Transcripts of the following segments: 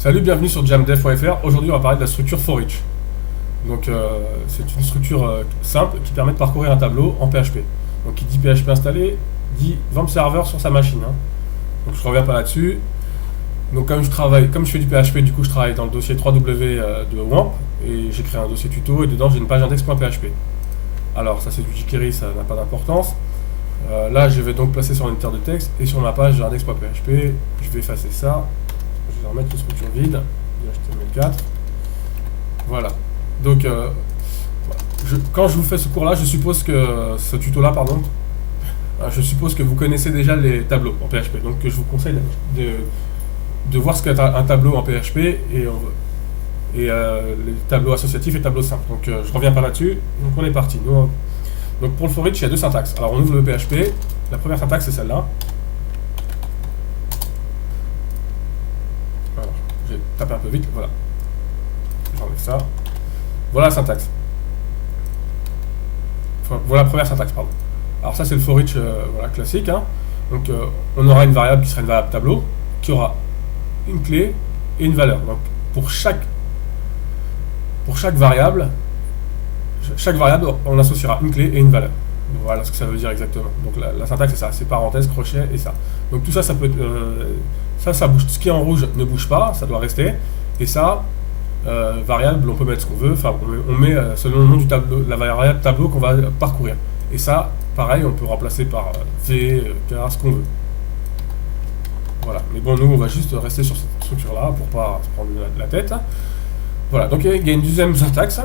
Salut, bienvenue sur jamdev.fr. Aujourd'hui, on va parler de la structure for each. Donc, c'est une structure simple qui permet de parcourir un tableau en PHP. Donc, qui dit PHP installé, dit Vamp server sur sa machine. Donc, je reviens pas là-dessus. Donc, comme je fais du PHP, du coup, je travaille dans le dossier 3W de WAMP et j'ai créé un dossier tuto et dedans, j'ai une page index.php. Alors, ça, c'est du jQuery, ça n'a pas d'importance. Là, je vais donc placer sur un éditeur de texte et sur ma page index.php, je vais effacer ça. Je vais remettre une structure vide, HTML4. Voilà. Donc, quand je vous fais ce cours-là, je suppose que ce tuto-là, pardon, je suppose que vous connaissez déjà les tableaux en PHP. Donc, je vous conseille de voir ce qu'est un tableau en PHP et les tableaux associatifs et tableaux simples. Donc, je reviens pas là-dessus. Donc, on est parti. Donc, pour le for each, il y a deux syntaxes. Alors, on ouvre le PHP. La première syntaxe, c'est celle-là. Alors, j'ai tapé un peu vite. Voilà. J'enlève ça. Voilà la syntaxe. Enfin, voilà la première syntaxe, pardon. Alors ça, c'est le for each voilà, classique. Donc, on aura une variable qui sera une variable tableau, qui aura une clé et une valeur. Donc, pour chaque variable, on associera une clé et une valeur. Voilà ce que ça veut dire exactement. Donc, la syntaxe, c'est ça. C'est parenthèse, crochet et ça. Donc, tout ça, ça peut être... ça bouge. Ce qui est en rouge ne bouge pas, ça doit rester. Et ça... variable, on peut mettre ce qu'on veut, enfin on met selon le nom du tableau, la variable tableau qu'on va parcourir. Et ça, pareil, on peut remplacer par v, car, ce qu'on veut. Voilà, mais bon, nous on va juste rester sur cette structure-là pour pas se prendre la tête. Voilà, donc il y a une deuxième syntaxe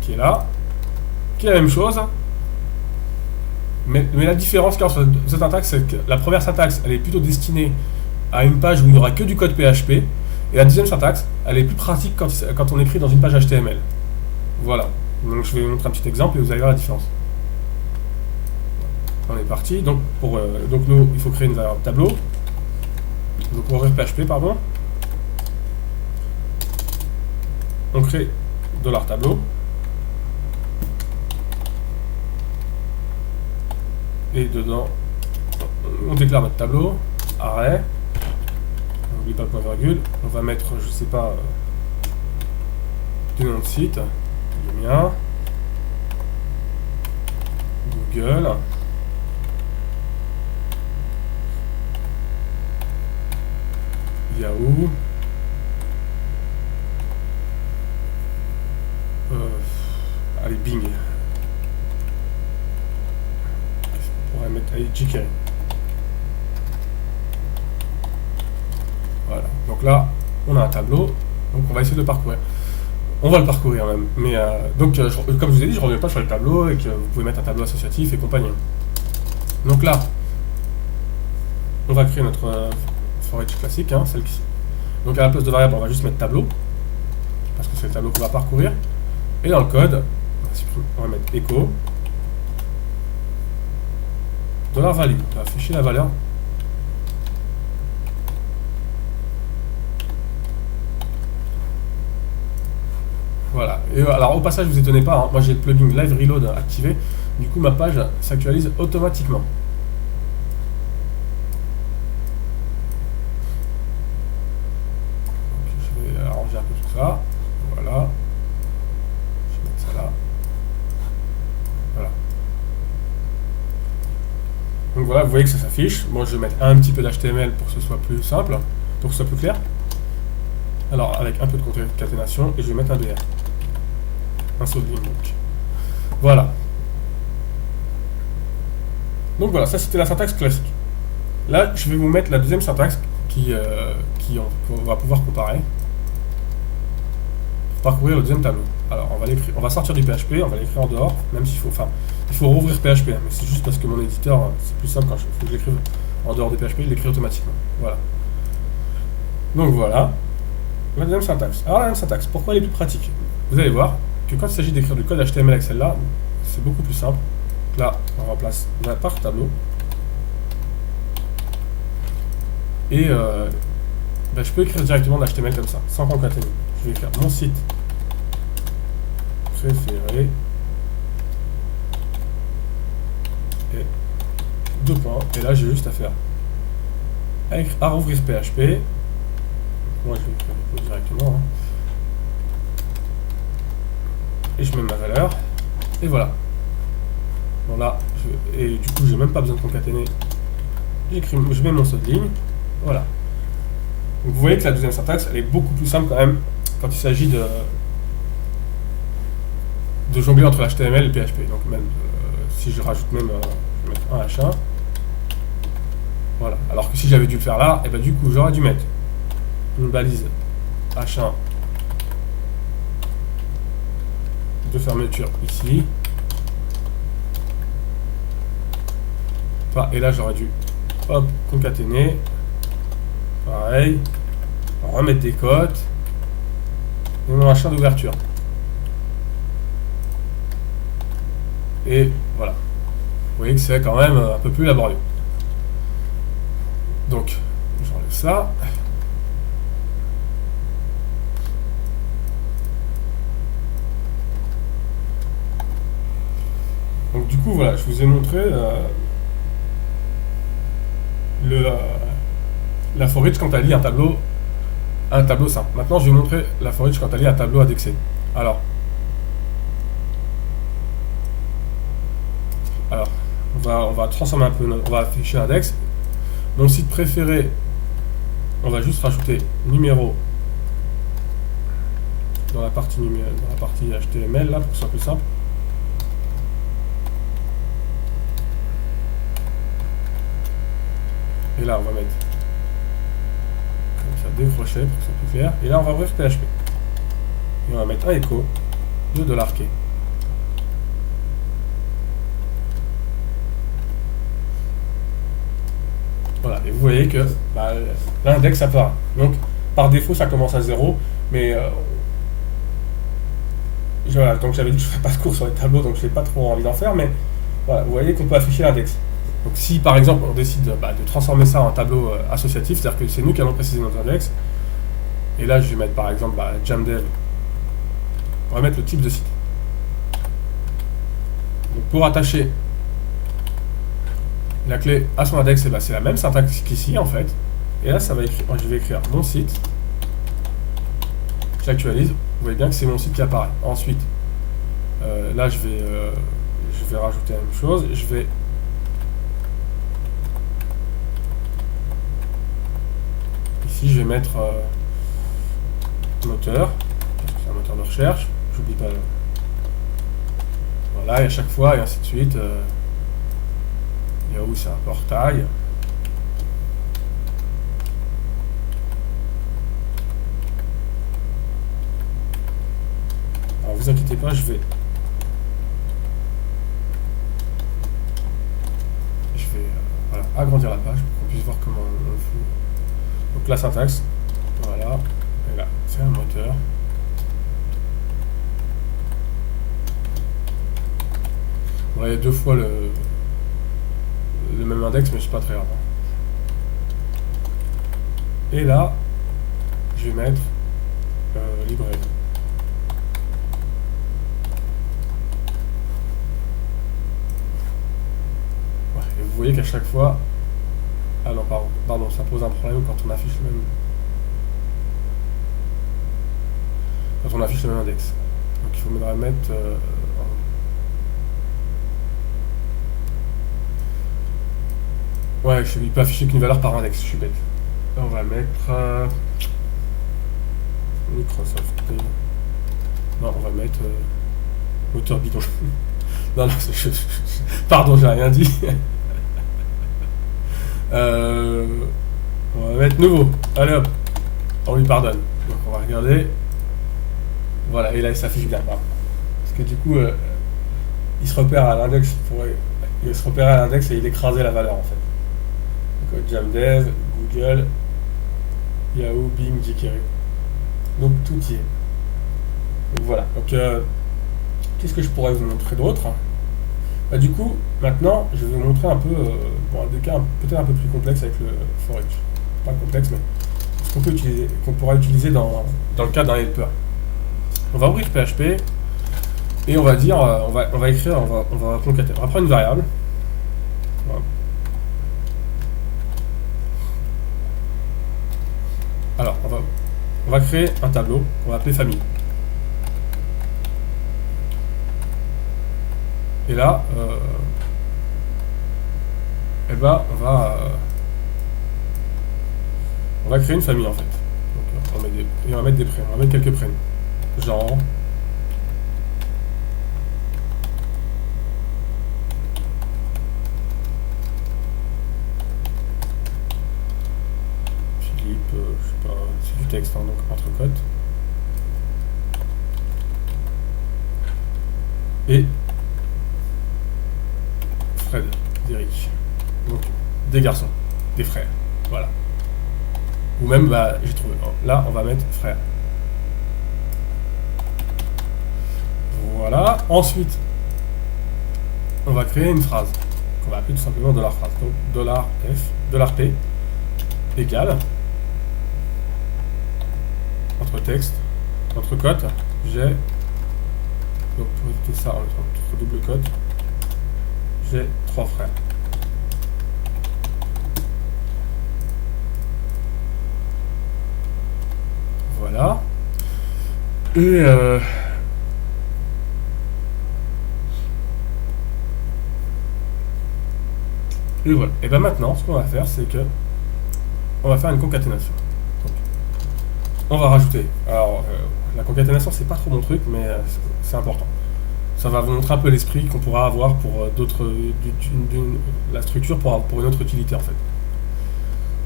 qui est là, qui est la même chose. Mais la différence qu'il y a entre cette syntaxe, c'est que la première syntaxe, elle est plutôt destinée à une page où il n'y aura que du code PHP, et la deuxième syntaxe, elle est plus pratique quand on écrit dans une page HTML. Voilà. Donc je vais vous montrer un petit exemple et vous allez voir la différence. On est parti. Donc, nous, il faut créer une variable tableau. Donc pour ouvrir PHP, pardon. On crée $tableau. Et dedans, on déclare notre tableau. Arrêt. On n'oublie pas le point virgule. On va mettre, je sais pas, du nom de site, le mien, Google, Yahoo, allez, Bing. On pourrait mettre jQuery. Voilà, donc là, on a un tableau, donc on va essayer de le parcourir. On va le parcourir même, mais comme je vous ai dit, je ne reviens pas sur le tableau et que vous pouvez mettre un tableau associatif et compagnie. Donc là, on va créer notre for each classique, celle qui... Donc à la place de variable, on va juste mettre tableau, parce que c'est le tableau qu'on va parcourir. Et dans le code, on va mettre echo $value, on va afficher la valeur. Voilà. Et alors au passage, vous étonnez pas, moi j'ai le plugin Live Reload activé, du coup ma page s'actualise automatiquement. Donc, je vais arranger un peu tout ça. Voilà. Je vais mettre ça là. Voilà. Donc voilà, vous voyez que ça s'affiche. Moi je vais mettre un petit peu d'HTML pour que ce soit plus simple, pour que ce soit plus clair. Alors avec un peu de concaténation, et je vais mettre un DR. Un saut de ligne donc. Voilà. Donc voilà, ça c'était la syntaxe classique. Là, je vais vous mettre la deuxième syntaxe qu'on va pouvoir comparer pour parcourir le deuxième tableau. Alors, on va sortir du PHP, on va l'écrire en dehors, même s'il faut, il faut rouvrir PHP, mais c'est juste parce que mon éditeur, c'est plus simple quand il faut que je l'écrive en dehors de PHP, il l'écrit automatiquement. Voilà. Donc voilà. La deuxième syntaxe. Alors la deuxième syntaxe, pourquoi elle est plus pratique? Vous allez voir que quand il s'agit d'écrire du code HTML avec celle-là, c'est beaucoup plus simple. Là, on remplace par tableau. Et je peux écrire directement de l'HTML comme ça, sans concaténer. Je vais écrire mon site préféré. Et deux points. Et là, j'ai juste à faire à rouvrir PHP. Moi je vais écrire directement. Hein. Et je mets ma valeur. Et voilà. Bon là, et du coup j'ai même pas besoin de concaténer. Je mets mon saut de ligne. Voilà. Donc vous voyez que la deuxième syntaxe, elle est beaucoup plus simple quand même quand il s'agit de jongler entre l'HTML et le PHP. Donc même si je rajoute même, je vais mettre un H1. Voilà. Alors que si j'avais dû le faire là, et ben du coup j'aurais dû mettre une balise H1 de fermeture ici. Et là j'aurais dû hop, concaténer. Pareil. Remettre des cotes. Et mon H1 d'ouverture. Et voilà. Vous voyez que c'est quand même un peu plus laborieux. Donc, j'enlève ça. Donc du coup, voilà, je vous ai montré la for each quand elle lit un tableau simple. Maintenant, je vais vous montrer la for each quand elle lit un tableau indexé. Alors, on va transformer un peu, on va afficher l'index. Mon site préféré, on va juste rajouter numéro dans la partie HTML là pour que ce soit plus simple. Et là, on va mettre comme ça des crochets pour que ce soit plus clair. Et là, on va ouvrir PHP. Et on va mettre un écho de $K. Voilà, et vous voyez que l'index apparaît. Donc, par défaut, ça commence à 0, mais voilà, donc j'avais dit que je ne ferais pas de cours sur les tableaux, donc je n'ai pas trop envie d'en faire, mais voilà, vous voyez qu'on peut afficher l'index. Donc si par exemple on décide de transformer ça en tableau associatif, c'est-à-dire que c'est nous qui allons préciser notre index, et là je vais mettre par exemple jamdev, on va mettre le type de site. Donc pour attacher la clé à son index, c'est la même syntaxe qu'ici en fait, et là ça va écrire, je vais écrire mon site, j'actualise, vous voyez bien que c'est mon site qui apparaît. Ensuite, là je vais rajouter la même chose, je vais ici je vais mettre moteur, parce que c'est un moteur de recherche, j'oublie pas. Voilà, et à chaque fois, et ainsi de suite. Yahoo, c'est un portail. Alors, vous inquiétez pas, je vais voilà, agrandir la page pour qu'on puisse voir comment on le fait. Donc la syntaxe, voilà, et là, c'est un moteur. Bon, là, il y a deux fois le même index, mais c'est pas très grave. Et là, je vais mettre librairie. Ouais, et vous voyez qu'à chaque fois, ah non, pardon, ça pose un problème quand on affiche le même. Quand on affiche le même index. Donc il faudra mettre ouais, il peut afficher qu'une valeur par index, je suis bête. Là, on va mettre Microsoft. Non, on va mettre moteur bidon. Non, pardon, j'ai rien dit. On va mettre nouveau. Allez hop, on lui pardonne. Donc on va regarder. Voilà, et là il s'affiche bien. Parce que du coup, il se repère à l'index. Il se repère à l'index et il écrasait la valeur en fait. Donc jamdev, Google, Yahoo, Bing, jQuery. Donc tout y est. Donc voilà. Donc qu'est-ce que je pourrais vous montrer d'autre? Du coup, maintenant, je vais vous montrer un peu des cas peut-être un peu plus complexes avec le for each. Pas complexe, mais ce qu'on pourra utiliser dans le cas d'un helper. On va ouvrir PHP et on va dire, on va écrire, on va concaténer. On va prendre une variable. Voilà. Alors, on va créer un tableau qu'on va appeler famille. Et là, eh ben, on va créer une famille en fait. Donc, on va mettre des prénoms, on va mettre quelques prénoms. Jean, Philippe, je sais pas, c'est du texte, hein, donc entre cotes. Et Fred, Eric. Donc, des garçons, des frères. Voilà. Ou même, bah, j'ai trouvé. Là, on va mettre frère. Voilà. Ensuite, on va créer une phrase qu'on va appeler tout simplement $phrase. Donc, $F, $P égale entre texte, entre cotes, j'ai donc pour éviter ça, on va mettre entre double cote, j'ai 3 frères. Voilà. Et voilà. Et bien maintenant, ce qu'on va faire, c'est que on va faire une concaténation. Donc, on va rajouter. Alors, la concaténation, c'est pas trop mon truc, mais c'est important. Ça va vous montrer un peu l'esprit qu'on pourra avoir pour la structure pour une autre utilité en fait.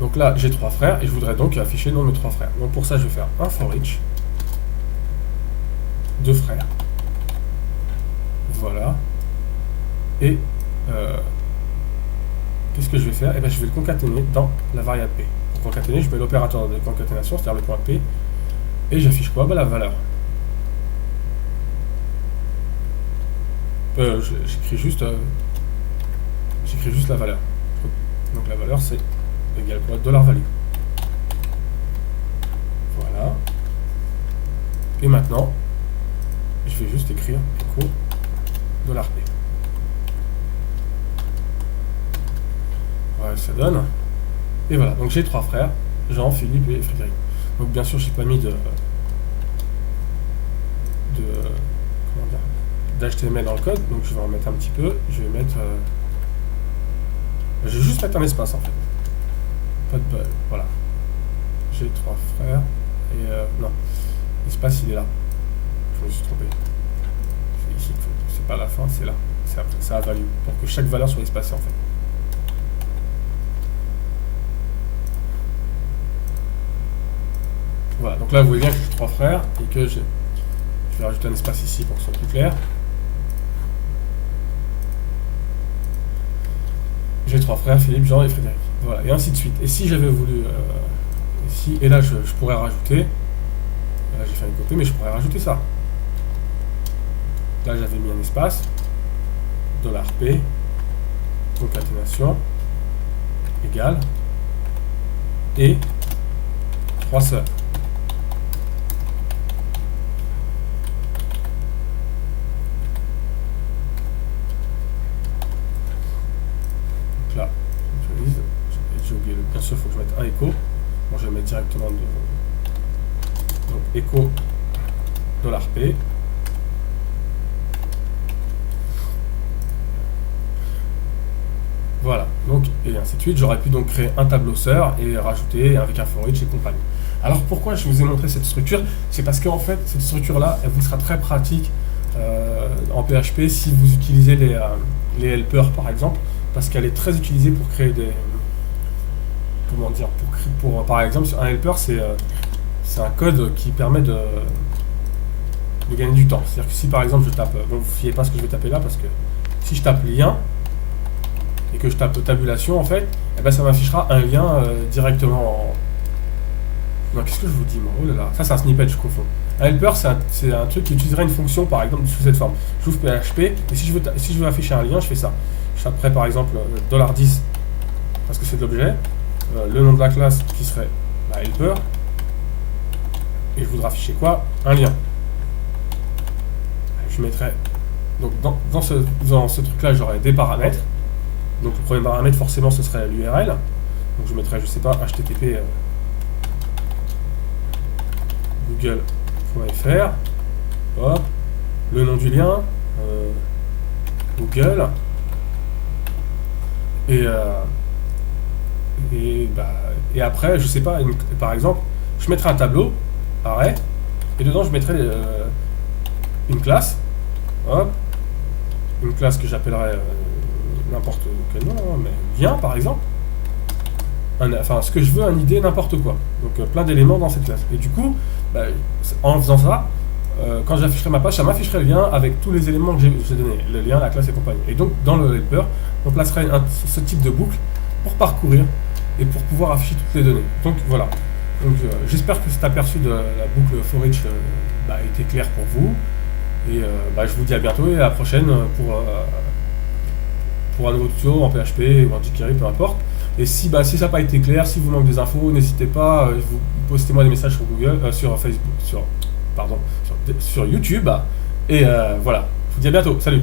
Donc là, j'ai 3 frères et je voudrais donc afficher le nom de mes 3 frères. Donc pour ça, je vais faire un for each. 2 frères. Voilà. Et qu'est-ce que je vais faire? Eh bien, je vais le concaténer dans la variable P. Pour concaténer, je mets l'opérateur de concaténation, c'est-à-dire le point P. Et j'affiche quoi? La valeur. J'écris juste la valeur. Donc la valeur, c'est égal quoi? $value. Voilà. Et maintenant, je vais juste écrire echo $P. Voilà, ça donne. Et voilà, donc j'ai 3 frères, Jean, Philippe et Frédéric. Donc bien sûr, j'ai pas mis d'HTML dans le code, donc je vais en mettre un petit peu. Je vais mettre, je vais juste mettre un espace en fait. Pas de bug, voilà. J'ai 3 frères et non, l'espace il est là. Je me suis trompé. C'est ici, c'est pas la fin, c'est là. C'est après, ça a value pour que chaque valeur soit espacée en fait. Voilà, donc là vous voyez bien que j'ai 3 frères et que je vais rajouter un espace ici pour que ce soit plus clair. J'ai 3 frères, Philippe, Jean et Frédéric. Voilà, et ainsi de suite. Et si j'avais voulu... et là, je pourrais rajouter... Là, j'ai fait une copie, mais je pourrais rajouter ça. Là, j'avais mis un espace. $P. Concaténation. Égale. Et 3 sœurs. Là, j'utilise, j'ai oublié, bien sûr, il faut que je mette un écho. Bon, je vais mettre directement donc écho $P. Voilà, donc, et ainsi de suite. J'aurais pu donc créer un tableau sœur et rajouter avec un for each et compagnie. Alors pourquoi je vous ai montré cette structure? C'est parce qu'en fait, cette structure-là, elle vous sera très pratique en PHP si vous utilisez les helpers par exemple, parce qu'elle est très utilisée pour créer des... Comment dire? Par exemple, un helper, c'est un code qui permet de gagner du temps. C'est-à-dire que si par exemple je tape... Bon, vous ne fiez pas ce que je vais taper là, parce que si je tape lien, et que je tape tabulation, en fait, eh ben, ça m'affichera un lien directement en... Non, qu'est-ce que je vous dis, moi? Oh là là, ça c'est un snippet, je confonds. Un helper, c'est un truc qui utiliserait une fonction, par exemple, sous cette forme. J'ouvre PHP, et si je veux afficher un lien, je fais ça. Je taperai par exemple $10, parce que c'est de l'objet, le nom de la classe qui serait helper, et je voudrais afficher quoi? Un lien. Je mettrai... Donc dans ce truc-là, j'aurai des paramètres. Donc le premier paramètre, forcément, ce serait l'URL. Donc je mettrai, je sais pas, HTTP google.fr, hop, le nom du lien, Google, et, et après, je sais pas, par exemple, je mettrai un tableau, pareil, et dedans je mettrai une classe, hop, une classe que j'appellerai n'importe quel nom, hein, mais bien par exemple, enfin ce que je veux, un idée, n'importe quoi. Donc plein d'éléments dans cette classe. Et du coup, en faisant ça, quand j'afficherai ma page, ça m'afficherait le lien avec tous les éléments que j'ai donnés, le lien, la classe et compagnie. Et donc dans le helper, on placerait ce type de boucle pour parcourir et pour pouvoir afficher toutes les données. Donc voilà. Donc j'espère que cet aperçu de la boucle for each a été clair pour vous. Et je vous dis à bientôt et à la prochaine pour un nouveau tuto en PHP ou en jQuery, peu importe. Et si ça n'a pas été clair, si vous manquez des infos, n'hésitez pas, vous postez-moi des messages sur Google, sur Facebook, sur YouTube. Et voilà. Je vous dis à bientôt. Salut.